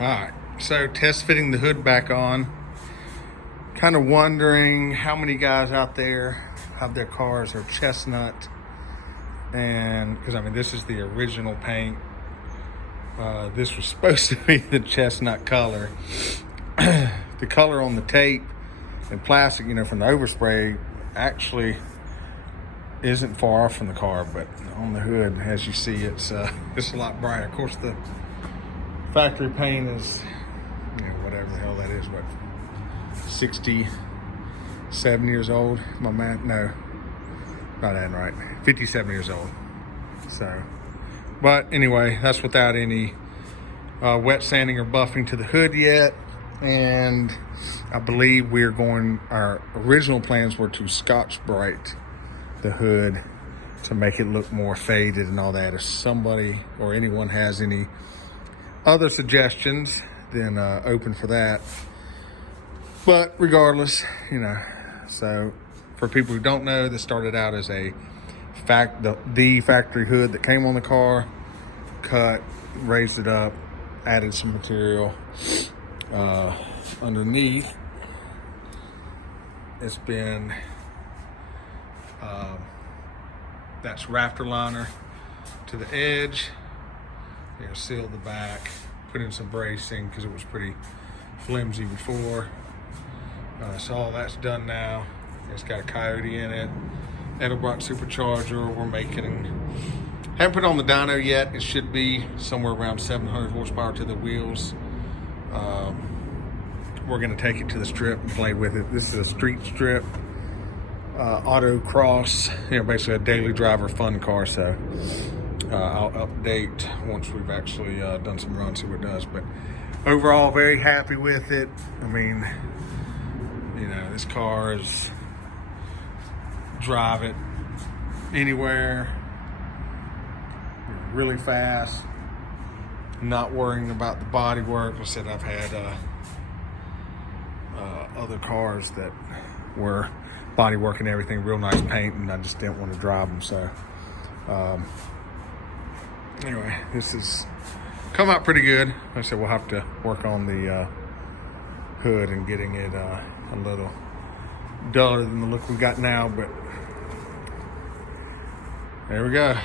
Alright, so test fitting the hood back on. Kind of wondering how many guys out there have their cars are chestnut. And because I mean, this is the original paint. This was supposed to be the chestnut color. The color on the tape and plastic, you know, from the overspray actually isn't far off from the car, but on the hood, as you see, it's a lot brighter. Of course, the factory paint is, you know, whatever the hell that is, what, 67 years old? My man, no, not that right. 57 years old. So, but anyway, that's without any wet sanding or buffing to the hood yet. And I believe our original plans were to Scotch Brite the hood to make it look more faded and all that. If somebody or anyone has any other suggestions, then open for that. But regardless, you know, so for people who don't know, this started out as the factory hood that came on the car, cut, raised it up, added some material underneath. It's been that's rafter liner to the edge. You know, sealed the back, put in some bracing because it was pretty flimsy before. So all that's done now. It's got a Coyote in it, Edelbrock supercharger. We're haven't put on the dyno yet. It should be somewhere around 700 horsepower to the wheels. We're gonna take it to the strip and play with it. This is a street strip, auto cross, you know, basically a daily driver fun car. So I'll update once we've actually done some runs, see what it does. But overall, very happy with it. I mean, you know, this car is, drive it anywhere really fast, not worrying about the body work. Like I said, I've had other cars that were body work and everything, real nice paint, and I just didn't want to drive them. So anyway, this has come out pretty good. Like I said, we'll have to work on the hood and getting it a little duller than the look we got now, but there we go.